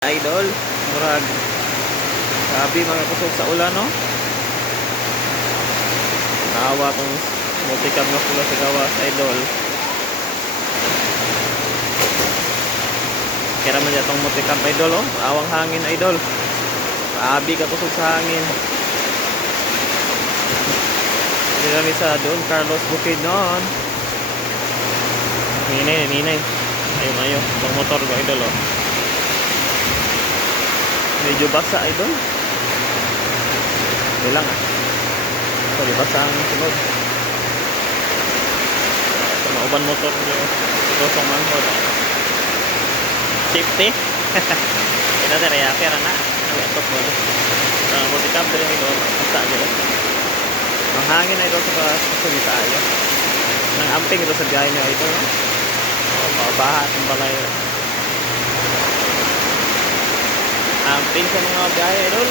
Idol, murag grabe mga kusog sa ulan no. Naawa tong multicam na pula sa gawas idol. Kaya man itong multicam idol oh, awang hangin idol. Grabe ka kusog sa hangin. Hindi kami sa doon Carlos Bukidnon. Ninay. Ayun. Itong motor ko idol oh. Medyo basa idol. Hindi lang Sorry, basa ang sunod. Ito na uban motor nyo. Ito sa manhod. Safety. Ito na rin. Kaya na. Ito po. Multicam din yung idol. Basa nyo. Ang hangin idol sa kasulita ayo. Nang amping ito sa biyahe nyo idol. Mabaha at balay. Amping sa mga biyahe idol.